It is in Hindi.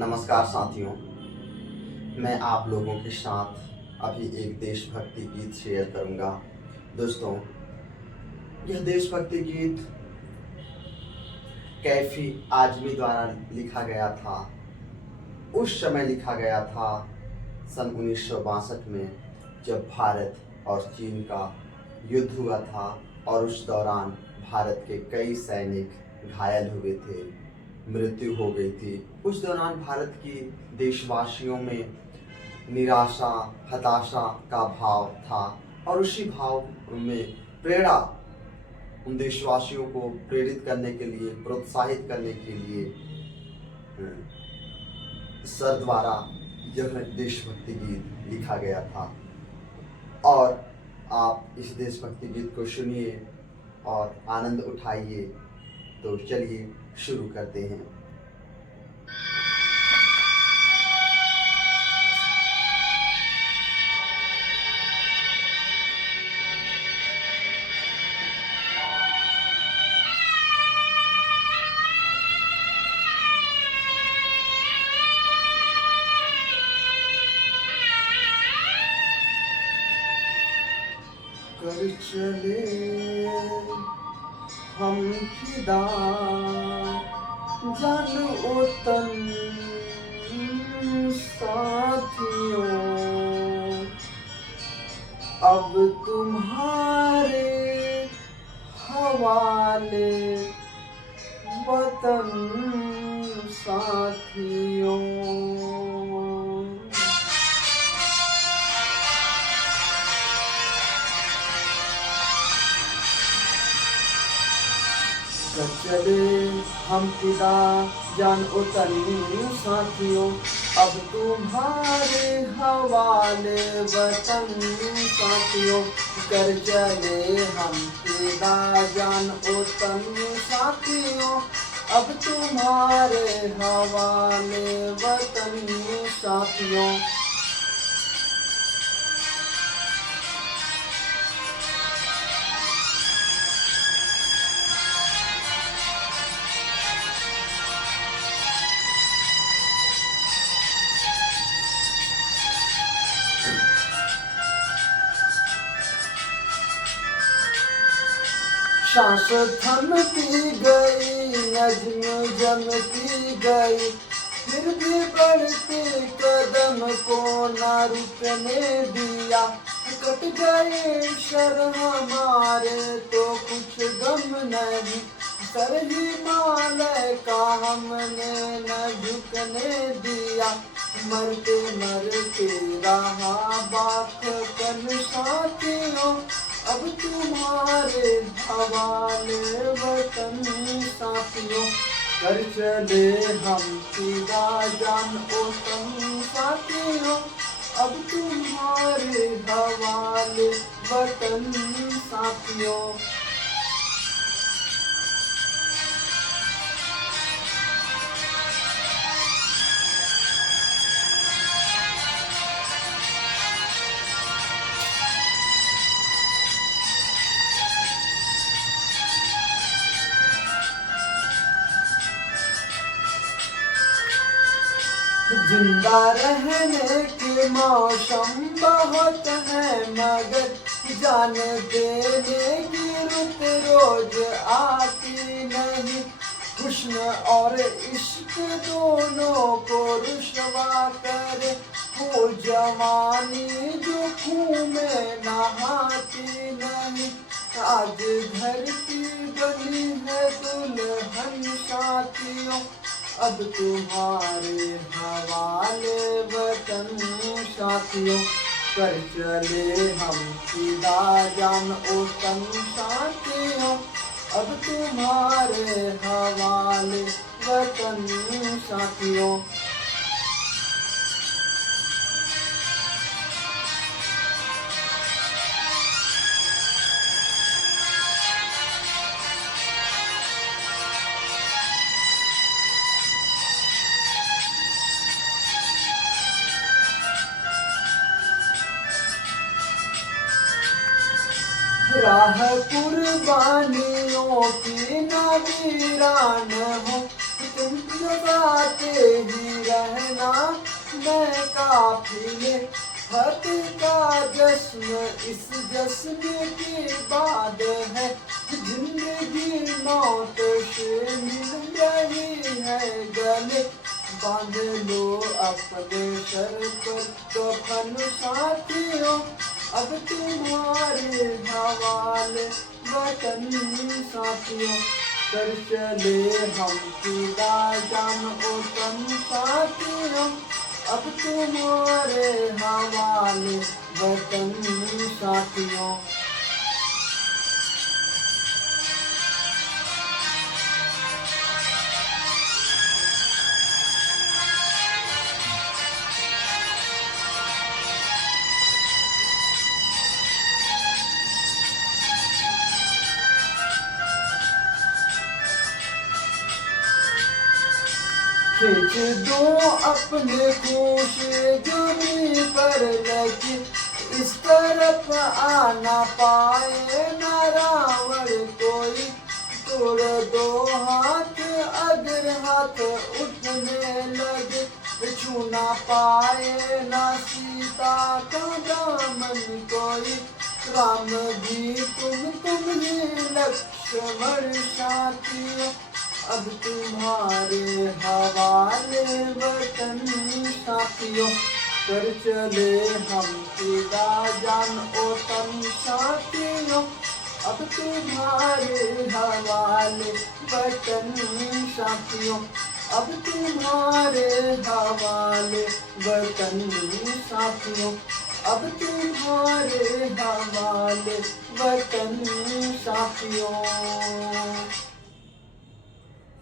नमस्कार साथियों, मैं आप लोगों के साथ अभी एक देशभक्ति गीत शेयर करूंगा। दोस्तों, यह देशभक्ति गीत कैफी आजमी द्वारा लिखा गया था। उस समय लिखा गया था सन 1962 में, जब भारत और चीन का युद्ध हुआ था और उस दौरान भारत के कई सैनिक घायल हुए थे, मृत्यु हो गई थी। उस दौरान भारत की देशवासियों में निराशा, हताशा का भाव था और उसी भाव में प्रेरणा उन देशवासियों को प्रेरित करने के लिए, प्रोत्साहित करने के लिए सर द्वारा यह देशभक्ति गीत लिखा गया था। और आप इस देशभक्ति गीत को सुनिए और आनंद उठाइए। तो चलिए शुरू करते हैं। कर चले हम फिदा जान वतन साथियों, अब तुम्हारे हवाले वतन साथियों। चले हम फिदा जान वतन साथियों, अब तुम्हारे हवाले वतन साथियों। कर चले हम फिदा जान वतन साथियों, अब तुम्हारे हवाले वतन साथियों। सांस थमती गई, नज्म जमती गई, फिर भी बढ़ते कदम को ना रुकने दिया। कट गए सर हमारे तो कुछ गम नहीं, सर हिमालय का हमने न झुकने दिया। मरते मरते रहा बात कन साथियों, अब तुम्हारे हवाले वतन साथियों। कर चले हम फिदा जान वतन साथियों, अब तुम्हारे हवाले वतन साथियों। जिंदा रहने के मौसम बहुत है, मगर जान देने की रुत रोज आती नहीं। हुस्न और इश्क दोनों को रुसवा करे, वो जवानी जो खून में नहाती नहीं। आज धरती बनी है दुल्हन साथियों, अब तुम्हारे हवाले वतन साथियों। कर चले हम फिदा जान वतन साथियों, अब तुम्हारे हवाले वतन साथियों। राह कुर्बानियों की न वीरान हो, तुम जो गाते ही रह काफिले फतेह का जश्न इस जश्न के बाद है जिंदगी मौत से मिल रही है गले बांध लो अपने सर पर कफन साथियों अब तुम्हारे हवाले वतन साथियों कर चले हम खुदा जान ओतन साथियों अब तुम्हारे हवाले वतन साथियों। खींच दो अपने खुश जुमी पर लगी इस तरफ आना पाए न रावण कोई तोड़ दो हाथ अगर हाथ उठने लगे छूना पाए न सीता का दामन कोई राम जी तुम ही लक्ष्मण साथियों अब तुम्हारे हवाले वतन साथियों कर चले हम खुदा जान ओतन साथियों अब तुम्हारे हवाले वतन साथियों अब तुम्हारे हवाले वतन साथियों अब तुम्हारे हवाले वतन साथियों।